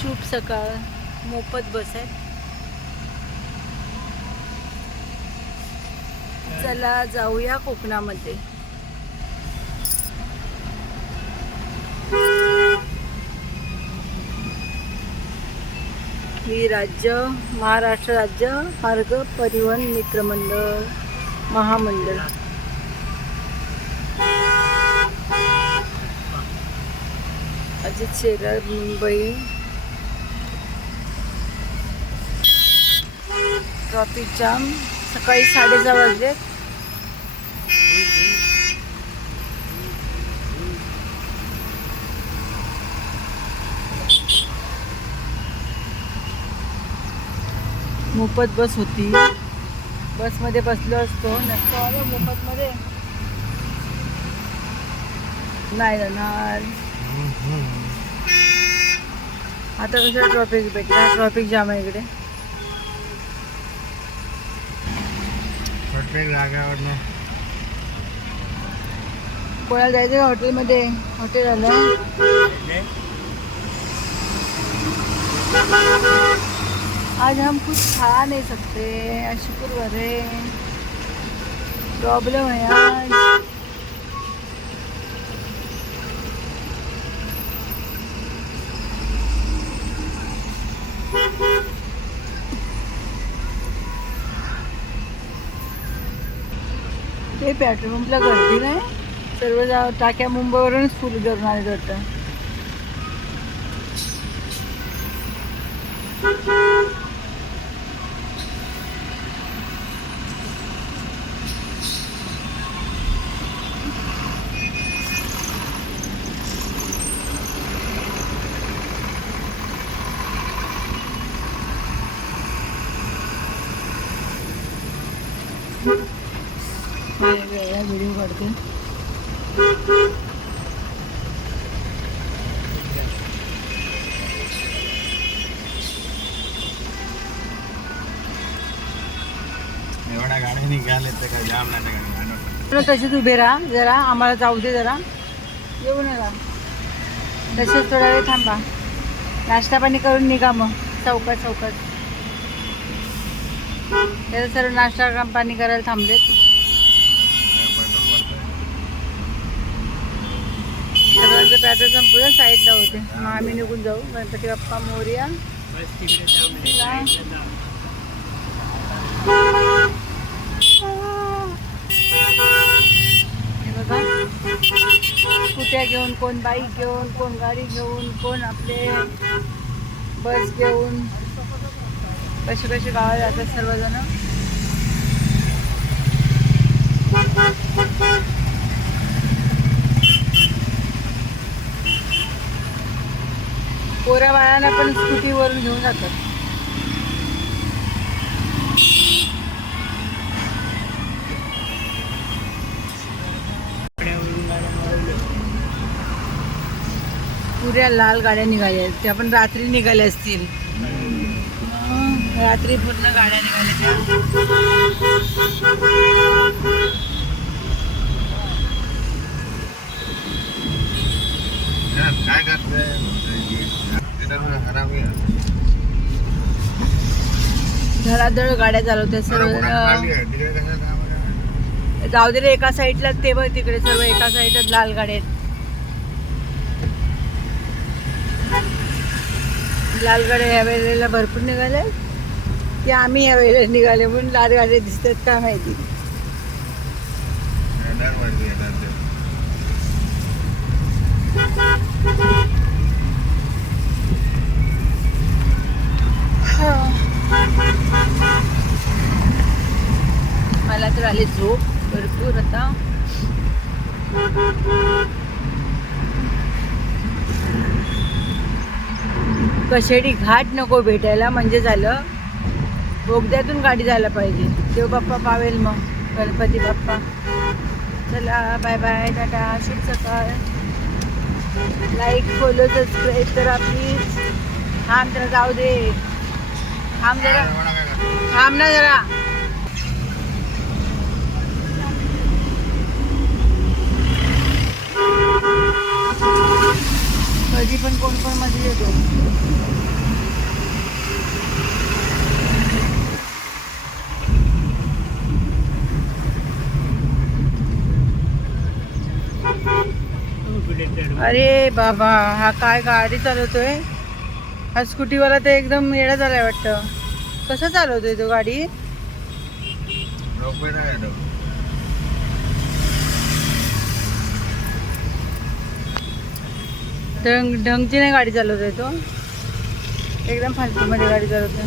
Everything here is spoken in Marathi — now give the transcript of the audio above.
शुभ सकाळ. मोफत बस आहे. चला जाऊया कोकणामध्ये. ही राज्य महाराष्ट्र राज्य मार्ग परिवहन मित्र मंडळ महामंडळ. अजित शेलार मुंबई. ट्रॉफिक जाम सकाळी साडेसहा वाजले. मोफत बस होती. बसमध्ये बसलो असतो. नसतो आलो मोफतमध्ये. नाही जाणार. आता कसं ट्रॉफिक भेटणार? ट्रॉफिक जाम आहे इकडे. प्रत्येक जागेवर कोणाला जायचं हॉटेलमध्ये? हॉटेल आलं. आज हम कुछ खा नहीं सकते शुक्रवार है प्रॉब्लम है आज. ते पेट्रोल पंपला गर्दी नाही. सर्व जा टाक्या मुंबईवरूनच फुल करून आले वाटतं व्हिडिओ काढते एवढ्या गाड्या निघाले तर काय जाम नाही त्या व्हिडिओ काढते तसेच उभे राहा जरा आम्हाला जाऊ दे जरा. येऊ नका. तसेच थोडा वेळ थांबा. नाश्ता पाणी करून निघा मग चौकात चौकात. त्याचा सर्व नाश्ता काम पाणी करायला थांबलेत. सर्वांचं संपूर्ण साईडला होते. मग आम्ही निघून जाऊ. गणपती बाप्पा मोर्या. हे बघा. घेऊन कोण बाईक घेऊन कोण गाडी घेऊन कोण आपले बस घेऊन. कसे कसे गावाला जातात सर्वजण. पोऱ्या बाळांना पण स्कूटीवरून घेऊन जातात. पुऱ्या लाल गाड्या निघाल्या त्या पण रात्री निघाल्या असतील. रात्री पूर्ण गाड्या निघाल्या त्या. काय करते धडाधड गाड्या चालवतात सर्व? जाऊ दे एका साईडला ते बघ तिकडे सर्व एका साईडला लाल गाड्या आहेत. लाल गाड्या ह्या वेळेला भरपूर निघाल्या की आम्ही ह्या वेळेला निघाले म्हणून लाल गाड्या दिसतात का माहिती? दरवर्षी येतात ते. मला तर आले झोप भरपूर आता. कशेडी घाट नको भेटायला म्हणजे झालं बोगद्यातून गाडी जायला पाहिजे. देव बाप्पा पावेल मग गणपती बाप्पा. चला बाय बाय टाटा शुभ सकाळ. लाईक फॉलो सबस्क्राईब करा प्लीज थांब जरा जाऊ दे. थांब जरा. थांब ना जरा. कधी पण कोण पण मध्ये येतो. अरे बाबा हा काय गाडी चालवतोय? हा स्कूटीवाला तर एकदम येडा झालाय वाटतं. कसं चालवतोय तो गाडी? ढंग ढंगची नाही गाडी चालवतोय तो हो. एकदम फालतूमध्ये गाडी चालवतो